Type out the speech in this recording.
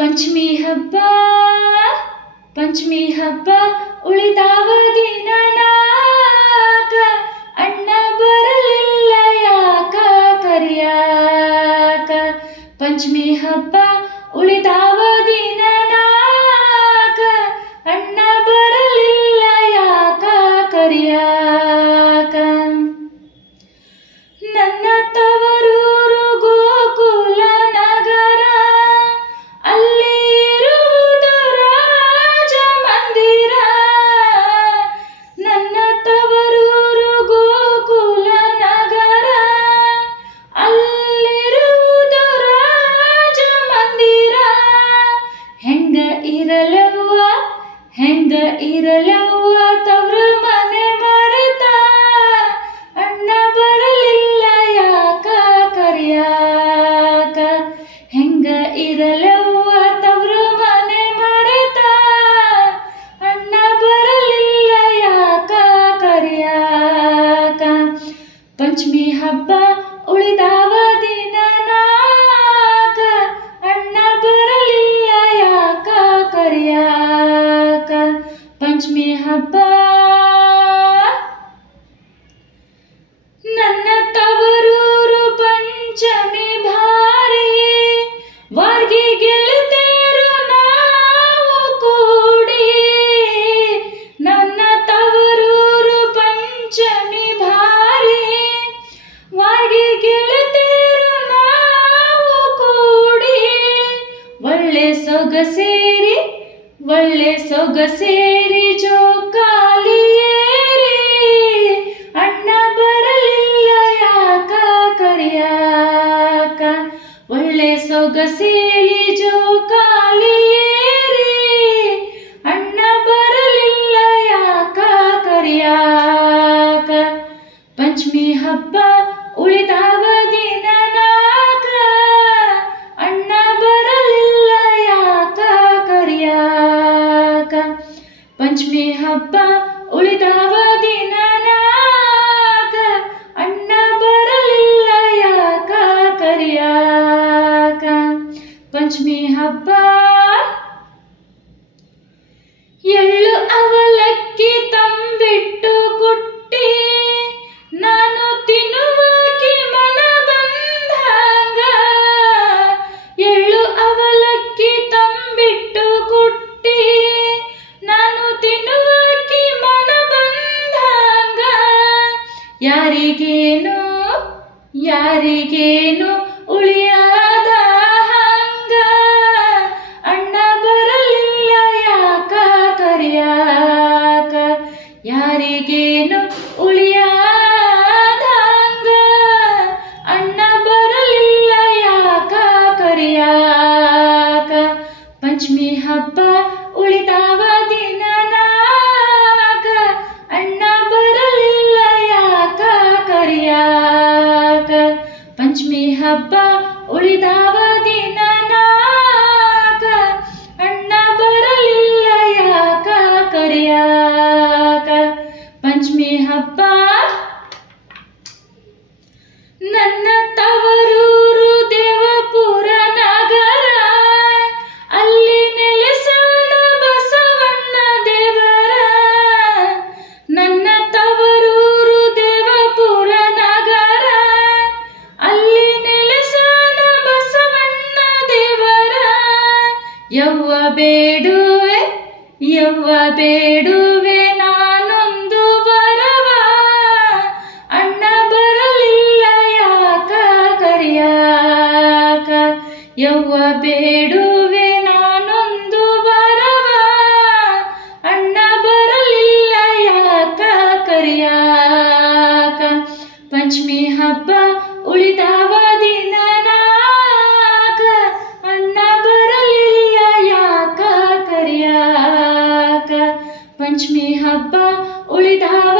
ಪಂಚಮಿ ಹಬ್ಬ ಪಂಚಮಿ ಹಬ್ಬ ಉಳಿದಾವ ದಿನನಾಗ ಅಣ್ಣ ಬರಲಿಲ್ಲ ಯಾಕ ಕರಿಯಾಕ. ಪಂಚಮಿ ಹಬ್ಬ ಉಳಿದಾವ ದಿನನಾಗ ಅಣ್ಣ ಬರಲಿಲ್ಲ ಯಾಕ ಕರಿಯಾಕ. ನನ್ನ ತವರೂರು ಗೋಕುಲ ನಗರ, ಅಲ್ಲಿ ಇರುವುದು ರಾಜ ಮಂದಿರ. ನನ್ನ ತವರೂರು ಗೋಕುಲ ನಗರ, ಅಲ್ಲಿರುವುದು ರಾಜ ಮಂದಿರ. ಹೆಂಗ ಇರಲವ್ವ ಹೆಂಗ ಇರಲವ್ವ ತವ್ರ ಮನೆ ಮರೆತ, ಅಣ್ಣ ಬರಲಿಲ್ಲ ಯಾಕ ಕರಿಯಾಕ. ಹೆಂಗ ಇರಲವ್ವ ತವ್ರ ಮನೆ ಮರೆತ, ಅಣ್ಣ ಬರಲಿಲ್ಲ ಯಾಕ ಕರಿಯಾಕ. ಪಂಚಮಿ ಹಬ್ಬ ಉಳಿದಾವ ದಿನನಾಗ ಅಣ್ಣ ಬರಲಿಲ್ಲ ಯಾಕ ಕರಿಯಾಕ. ಪಂಚಮಿ ಹಬ್ಬ ನನ್ನ ತವರೂರು ಪಂಚಮಿ ಭಾರಿ, ವಾರ್ಗಿ ಗೆಳತಿಯರು ನಾವು ಕೂಡಿ. ನನ್ನ ತವರೂರು ಪಂಚಮಿ ಭಾರಿ, ವಾರ್ಗಿ ಗೆಳತಿಯರು ನಾವು ಕೂಡಿ. ಒಳ್ಳೆ ಸೊಗಸೇರಿ ಒಳ್ಳೆ ಸೊಗಸೇರಿ ಜೋಕಾಲಿ ಏರಿ, ಅಣ್ಣ ಬರಲಿಲ್ಲ ಯಾಕ ಕರಿಯಾಕ. ಒಳ್ಳೆ ಸೊಗಸೇರಿ ಜೋಕಾಲಿ ಏರಿ, ಅಣ್ಣ ಬರಲಿಲ್ಲ ಯಾಕ ಕರಿಯಾಕ. ಪಂಚಮಿ ಹಬ್ಬ ಉಳಿದಾವ ದಿನನಾಗ ಅಣ್ಣ ಬರಲಿಲ್ಲ ಯಾಕ ಕರಿಯಾಕ. ಪಂಚಮಿ ಹಬ್ಬ ಉಳಿದಾವ ದಿನನಾಗ ಅಣ್ಣ ಬರಲಿಲ್ಲ ಯಾಕ ಕರಿಯಾಕ. ಪಂಚಮಿ ಹಬ್ಬ ಎಳ್ಳು ಅವಲಕ್ಕಿ ತಂಬಿಟ್ಟು ಕುಟ್ಟಿ, ನಾನು ತಿನ್ನುವಾಕಿ ಮನ ಬಂದಾಗ. ಎಳ್ಳು ಅವಲಕ್ಕಿ ತಂಬಿಟ್ಟು ಕುಟ್ಟಿ, ನಾನು ತಿನ್ನುವಾಕಿ ಮನ ಬಂದಾಗ. ಯಾರಿಗೇನು ಯಾರಿಗೇನು ಉಳಿಯಾದ ಹಂಗ, ಅಣ್ಣ ಬರಲಿಲ್ಲ ಯಾಕ ಕರಿಯಾಕ. ಯಾರಿಗೇನು ಉಳಿಯಾದ ಹಂಗ, ಅಣ್ಣ ಬರಲಿಲ್ಲ ಯಾಕ ಕರಿಯಾಕ. ಪಂಚಮಿ ಹಬ್ಬ ಉಳಿದಾವ ದಿನನಾಗ ಅಣ್ಣ ಬರಲಿಲ್ಲ ಯಾಕ ಕರಿಯಾಕ. ಪಂಚಮಿ ಹಬ್ಬ ಉಳಿದಾವ ದಿನನಾಗ ಅಣ್ಣ ಬರಲಿಲ್ಲ ಯಾಕ ಕರಿಯಾಕ. ಪಂಚಮಿ ಹಬ್ಬ ನನ್ನ ತವರೂರು ದೇವಪುರ ನಗರ, ಅಲ್ಲಿ ನೆಲೆಸಾನ ಬಸವಣ್ಣ ದೇವರ. ನನ್ನ ತವರೂರು ದೇವಪುರ ನಗರ, ಅಲ್ಲಿ ನೆಲೆಸಾನ ಬಸವಣ್ಣ ದೇವರ. ಯವ್ವ ಬೇಡುವೆ ಯವ್ವ ಬೇಡುವೆ ನಾನೊಂದು ವರವ, ಅಣ್ಣ ಬರಲಿಲ್ಲ ಯಾಕ ಕರಿಯಾಕ. ಯವ್ವ ಬೇಡುವೆ ನಾನೊಂದು ವರವ, ಅಣ್ಣ ಬರಲಿಲ್ಲ ಯಾಕ ಕರಿಯಾಕ. ಪಂಚಮಿ ಹಬ್ಬ ಉಳಿದಾವ ದಿನನಾಗ ಅಣ್ಣ ಬರಲಿಲ್ಲ ಯಾಕ ಕರಿಯಾಕ. ಪಂಚಮಿ ಹಬ್ಬ ಉಳಿದಾವ